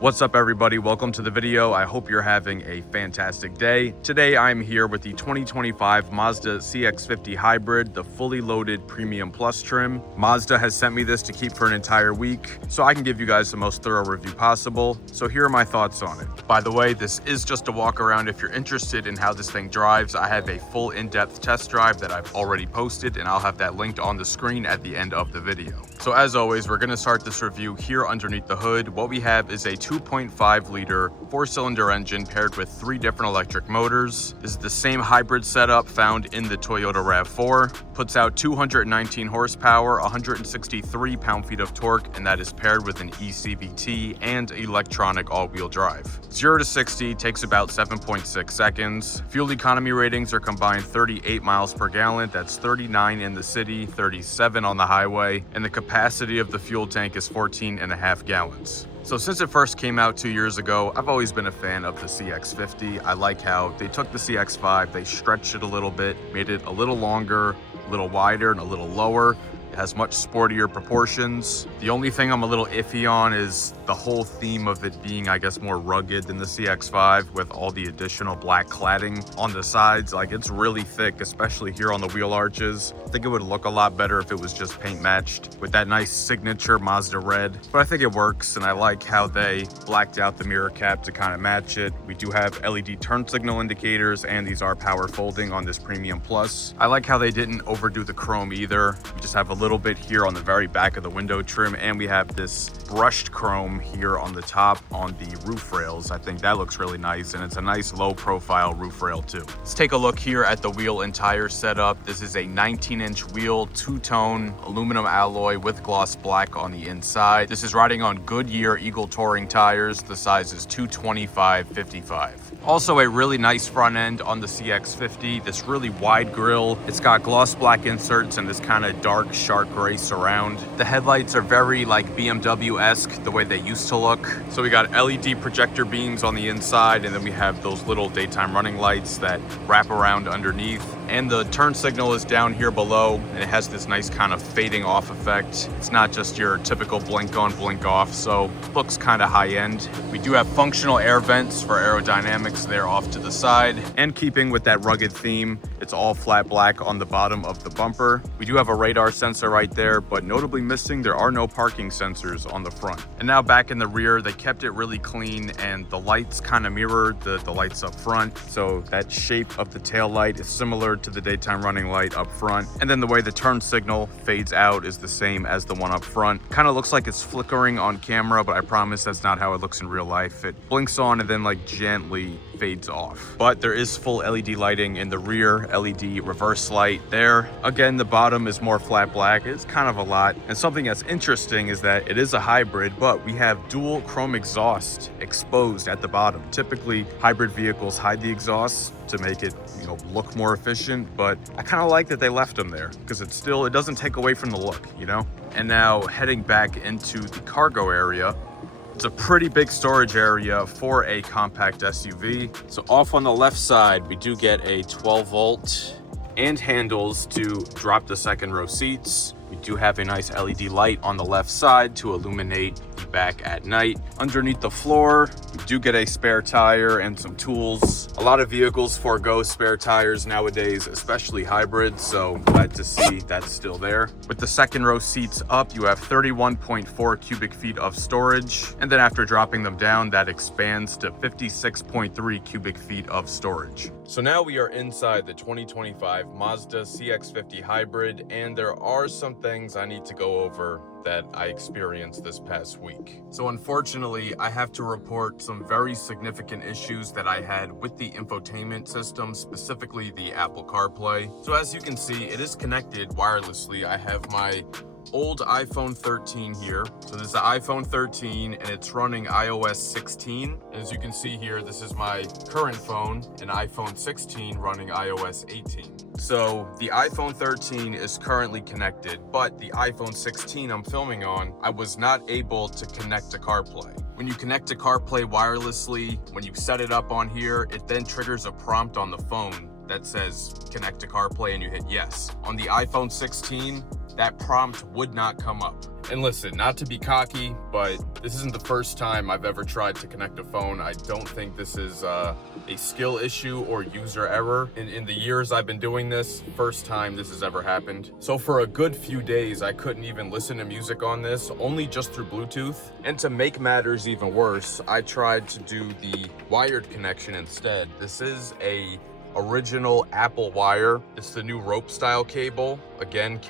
What's up everybody, welcome to the video. I hope you're having a fantastic day. Today I'm here with the 2025 Mazda CX-50 Hybrid, the fully loaded Premium Plus trim. Mazda has sent me this to keep for an entire week so I can give you guys the most thorough review possible. So here are my thoughts on it. By the way, this is just a walk around. If you're interested in how this thing drives, I have a full in-depth test drive that I've already posted and I'll have that linked on the screen at the end of the video. So as always, we're gonna start this review here underneath the hood. What we have is a 2.5 liter 4-cylinder engine paired with 3 different electric motors. This is the same hybrid setup found in the Toyota RAV4. Puts out 219 horsepower, 163 pound-feet of torque, and that is paired with an eCVT and electronic all-wheel drive. 0 to 60 takes about 7.6 seconds. Fuel economy ratings are combined 38 miles per gallon. That's 39 in the city, 37 on the highway, and the capacity of the fuel tank is 14.5 gallons. So since it first came out 2 years ago, I've always been a fan of the CX-50. I like how they took the CX-5, they stretched it a little bit, made it a little longer, a little wider, and a little lower. It has much sportier proportions. The only thing I'm a little iffy on is the whole theme of it being, I guess, more rugged than the CX-5 with all the additional black cladding on the sides. Like, it's really thick, especially here on the wheel arches. I think it would look a lot better if it was just paint matched with that nice signature Mazda red. But I think it works, and I like how they blacked out the mirror cap to kind of match it. We do have LED turn signal indicators, and these are power folding on this Premium Plus. I like how they didn't overdo the chrome either. We just have a little bit here on the very back of the window trim, and we have this brushed chrome here on the top on the roof rails. I think that looks really nice, and it's a nice low profile roof rail too. Let's take a look here at the wheel and tire setup. This is a 19-inch wheel, two-tone aluminum alloy with gloss black on the inside. This is riding on Goodyear Eagle Touring tires. The size is 225/55. Also a really nice front end on the CX-50, this really wide grille. It's got gloss black inserts and this kind of dark shark gray surround. The headlights are very like BMW-esque, the way they used to look. So we got LED projector beams on the inside, and then we have those little daytime running lights that wrap around underneath. And the turn signal is down here below, and it has this nice kind of fading off effect. It's not just your typical blink on, blink off, so looks kind of high end. We do have functional air vents for aerodynamics there off to the side. And keeping with that rugged theme, it's all flat black on the bottom of the bumper. We do have a radar sensor right there, but notably missing, there are no parking sensors on the front. And now back in the rear, they kept it really clean, and the lights kind of mirrored the lights up front. So that shape of the tail light is similar to the daytime running light up front, and then the way the turn signal fades out is the same as the one up front. Kind of looks like it's flickering on camera, but I promise that's not how it looks in real life. It blinks on and then like gently fades off. But there is full LED lighting in the rear, LED reverse light there. Again, the bottom is more flat black. It's kind of a lot. And something that's interesting is that it is a hybrid, but we have dual chrome exhaust exposed at the bottom. Typically, hybrid vehicles hide the exhaust to make it, look more efficient, but I kind of like that they left them there because it doesn't take away from the look, And now heading back into the cargo area. It's a pretty big storage area for a compact SUV. So off on the left side, we do get a 12-volt and handles to drop the second row seats. We do have a nice LED light on the left side to illuminate the back at night. Underneath the floor, we do get a spare tire and some tools. A lot of vehicles forego spare tires nowadays, especially hybrids, so glad to see that's still there. With the second row seats up, you have 31.4 cubic feet of storage, and then after dropping them down, that expands to 56.3 cubic feet of storage. So now we are inside the 2025 Mazda CX-50 Hybrid, and there are some things I need to go over that I experienced this past week. So unfortunately, I have to report some very significant issues that I had with the infotainment system, specifically the Apple CarPlay. So as you can see, it is connected wirelessly. I have my old iPhone 13 here. So this is the iPhone 13 and it's running iOS 16. As you can see here, this is my current phone, an iPhone 16 running iOS 18. So the iPhone 13 is currently connected, but the iPhone 16 I'm filming on, I was not able to connect to CarPlay. When you connect to CarPlay wirelessly, when you set it up on here, it then triggers a prompt on the phone that says connect to CarPlay and you hit yes. On the iPhone 16, that prompt would not come up. And listen, not to be cocky, but this isn't the first time I've ever tried to connect a phone. I don't think this is a skill issue or user error. In the years I've been doing this, first time this has ever happened. So for a good few days, I couldn't even listen to music on this, only just through Bluetooth. And to make matters even worse, I tried to do the wired connection instead. This is a original Apple wire. It's the new rope style cable. Again,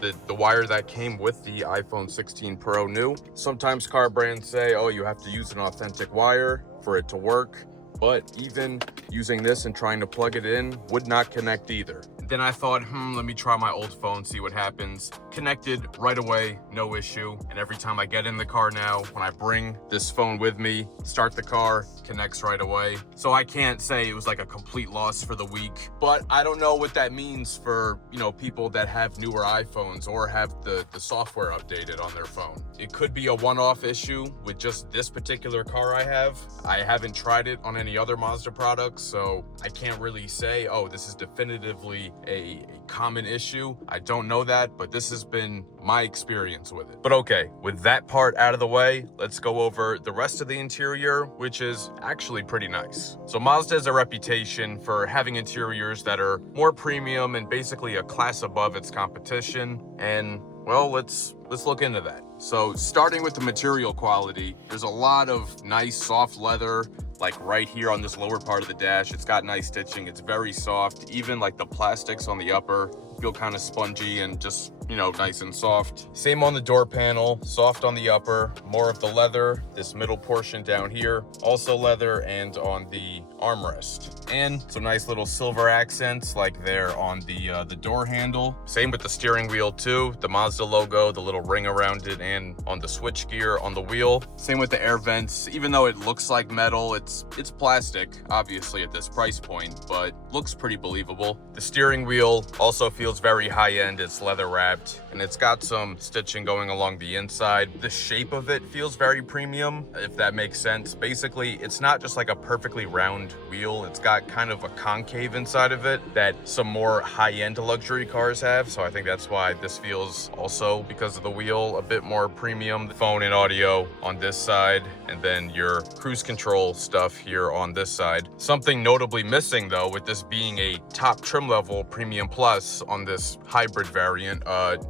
the wire that came with the iPhone 16 Pro new. Sometimes car brands say, oh, you have to use an authentic wire for it to work. But even using this and trying to plug it in would not connect either. Then I thought, let me try my old phone, see what happens. Connected right away, no issue. And every time I get in the car now, when I bring this phone with me, start the car, connects right away. So I can't say it was like a complete loss for the week, but I don't know what that means for, people that have newer iPhones or have the software updated on their phone. It could be a one-off issue with just this particular car I have. I haven't tried it on any other Mazda products, so I can't really say, oh, this is definitively a common issue. I don't know that, but this has been my experience with it. But okay, with that part out of the way, let's go over the rest of the interior, which is actually pretty nice. So Mazda has a reputation for having interiors that are more premium and basically a class above its competition. And well, let's look into that. So starting with the material quality, there's a lot of nice soft leather, like right here on this lower part of the dash. It's got nice stitching. It's very soft. Even like the plastics on the upper feel kind of spongy and just, nice and soft. Same on the door panel, soft on the upper, more of the leather. This middle portion down here, also leather, and on the armrest. And some nice little silver accents like there on the door handle. Same with the steering wheel too. The Mazda logo, the little ring around it, and on the switch gear on the wheel. Same with the air vents. Even though it looks like metal, it's plastic, obviously at this price point, but looks pretty believable. The steering wheel also feels very high-end. It's leather wrapped, and it's got some stitching going along the inside. The shape of it feels very premium, if that makes sense. Basically, it's not just like a perfectly round wheel. It's got kind of a concave inside of it that some more high-end luxury cars have. So I think that's why this feels also, because of the wheel, a bit more premium. The phone and audio on this side, and then your cruise control stuff here on this side. Something notably missing though, with this being a top trim level premium plus on this hybrid variant,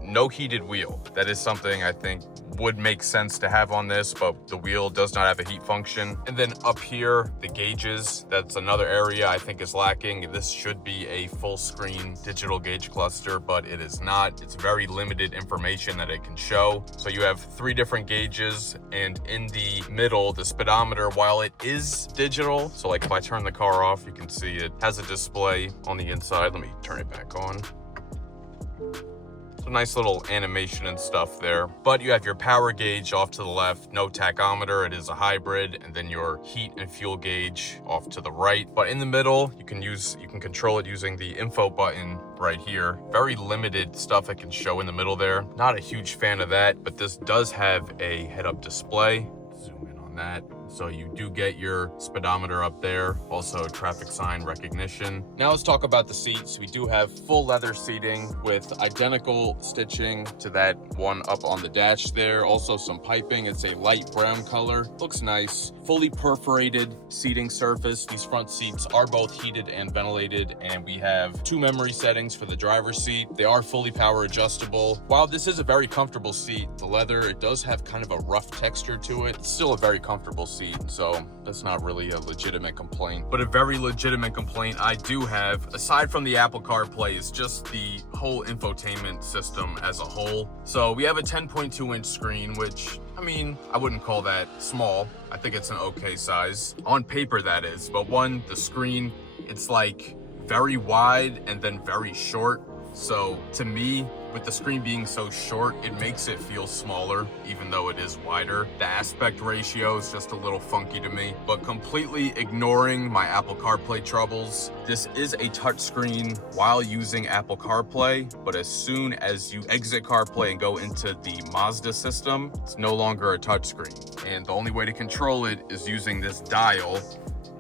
no heated wheel. That is something I think would make sense to have on this, but the wheel does not have a heat function. And then up here, the gauges, that's another area I think is lacking. This should be a full screen digital gauge cluster, but it is not. It's very limited information that it can show. So you have 3 different gauges, and in the middle, the speedometer, while it is digital, so like if I turn the car off, you can see it has a display on the inside. Let me turn it back on. So nice little animation and stuff there. But you have your power gauge off to the left, no tachometer, it is a hybrid, and then your heat and fuel gauge off to the right. But in the middle, you can control it using the info button right here. Very limited stuff it can show in the middle there. Not a huge fan of that, but this does have a head-up display. Zoom in on that. So you do get your speedometer up there, also traffic sign recognition. Now let's talk about the seats. We do have full leather seating with identical stitching to that one up on the dash there. Also some piping. It's a light brown color. Looks nice. Fully perforated seating surface. These front seats are both heated and ventilated, and we have 2 memory settings for the driver's seat. They are fully power adjustable. While this is a very comfortable seat, the leather, it does have kind of a rough texture to it. It's still a very comfortable seat, so that's not really a legitimate complaint. But a very legitimate complaint I do have, aside from the Apple CarPlay, is just the whole infotainment system as a whole. So we have a 10.2-inch screen, which, I mean, I wouldn't call that small. I think it's an okay size. On paper, that is. But the screen, it's like very wide and then very short. So to me, with the screen being so short, it makes it feel smaller, even though it is wider. The aspect ratio is just a little funky to me, but completely ignoring my Apple CarPlay troubles, this is a touchscreen while using Apple CarPlay, but as soon as you exit CarPlay and go into the Mazda system, it's no longer a touchscreen. And the only way to control it is using this dial.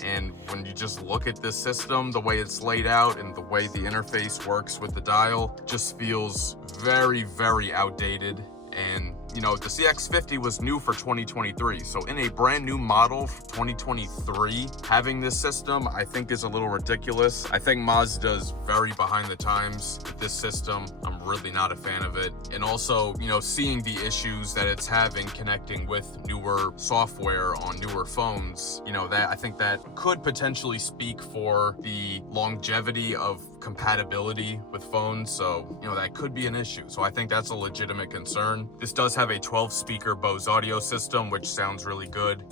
And when you just look at this system, the way it's laid out and the way the interface works with the dial just feels very, very outdated and you know, the CX-50 was new for 2023. So in a brand new model for 2023, having this system, I think is a little ridiculous. I think Mazda's very behind the times with this system. I'm really not a fan of it. And also, you know, seeing the issues that it's having connecting with newer software on newer phones, you know, that I think that could potentially speak for the longevity of compatibility with phones. So, you know, that could be an issue. So I think that's a legitimate concern. This does have a 12 speaker Bose audio system, which sounds really good.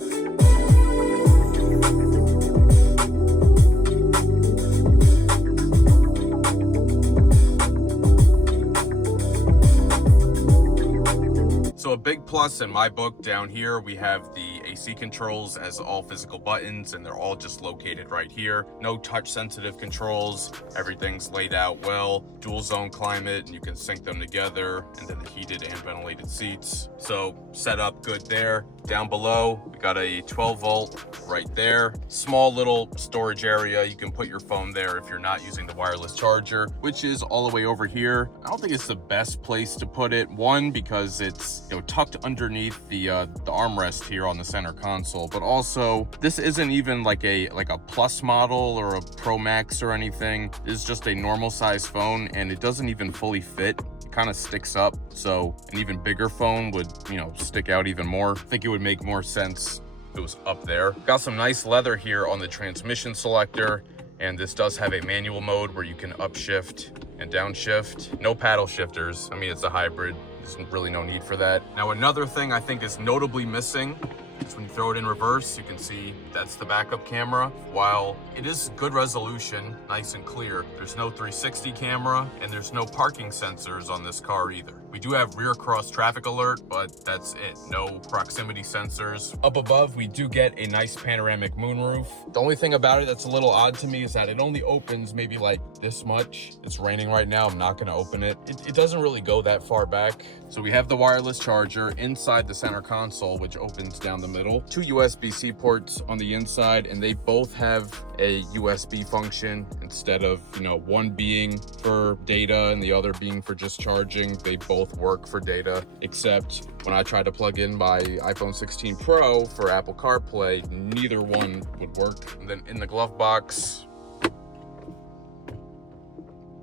So a big plus in my book down here, we have the AC controls as all physical buttons, and they're all just located right here. No touch sensitive controls. Everything's laid out well. Dual zone climate, and you can sync them together, and then the heated and ventilated seats. So set up good there. Down below, we got a 12 volt right there. Small little storage area. You can put your phone there if you're not using the wireless charger, which is all the way over here. I don't think it's the best place to put it. One, because it's, you know, tucked underneath the armrest here on the center console, but also this isn't even like a plus model or a Pro Max or anything. It's just a normal size phone, and it doesn't even fully fit. Kind of sticks up, so an even bigger phone would, you know, stick out even more. I think it would make more sense if it was up there. Got some nice leather here on the transmission selector, and this does have a manual mode where you can upshift and downshift. No paddle shifters. I mean, it's a hybrid. There's really no need for that. Now, another thing I think is notably missing is when you throw it in reverse, you can see that's the backup camera. While it is good resolution, nice and clear, there's no 360 camera, and there's no parking sensors on this car either. We do have rear cross traffic alert, but that's it. No proximity sensors. Up above, we do get a nice panoramic moonroof. The only thing about it that's a little odd to me is that it only opens maybe like this much. It's raining right now. I'm not gonna open it. It doesn't really go that far back. So we have the wireless charger inside the center console, which opens down the middle. Two USB-C ports on the inside, and they both have a USB function instead of, you know, one being for data and the other being for just charging. They both work for data, except when I tried to plug in my iPhone 16 Pro for Apple CarPlay, neither one would work. And then in the glove box,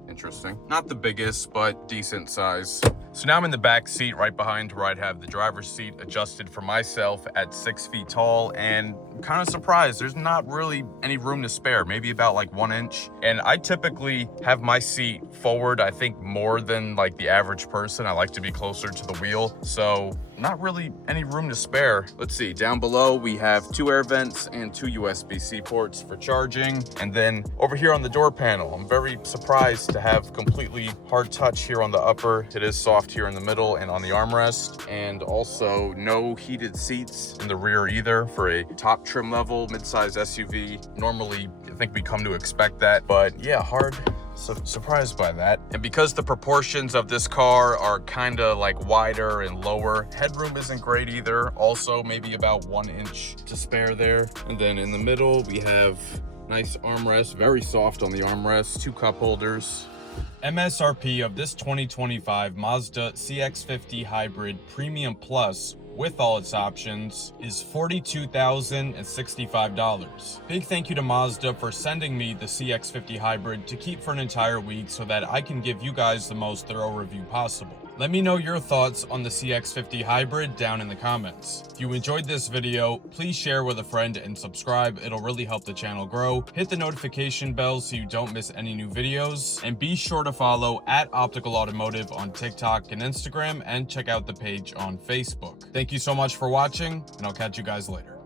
interesting. Not the biggest, but decent size. So now I'm in the back seat right behind where I'd have the driver's seat adjusted for myself at 6 feet tall, and I'm kind of surprised. There's not really any room to spare, maybe about like 1 inch. And I typically have my seat forward, I think more than like the average person. I like to be closer to the wheel. So not really any room to spare. Let's see, down below we have 2 air vents and 2 USB-C ports for charging. And then over here on the door panel, I'm very surprised to have completely hard touch here on the upper. It is soft here in the middle and on the armrest, and also no heated seats in the rear either for a top trim level midsize SUV. Normally, I think we come to expect that, but yeah, hard. So surprised by that. And because the proportions of this car are kind of like wider and lower, headroom isn't great either. Also maybe about 1 inch to spare there. And then in the middle, we have nice armrest, very soft on the armrest, 2 cup holders. MSRP of this 2025 Mazda CX-50 Hybrid Premium Plus with all its options is $42,065. Big thank you to Mazda for sending me the CX-50 Hybrid to keep for an entire week so that I can give you guys the most thorough review possible. Let me know your thoughts on the CX-50 Hybrid down in the comments. If you enjoyed this video, please share with a friend and subscribe. It'll really help the channel grow. Hit the notification bell so you don't miss any new videos. And be sure to follow @Optical Automotive on TikTok and Instagram, and check out the page on Facebook. Thank you so much for watching, and I'll catch you guys later.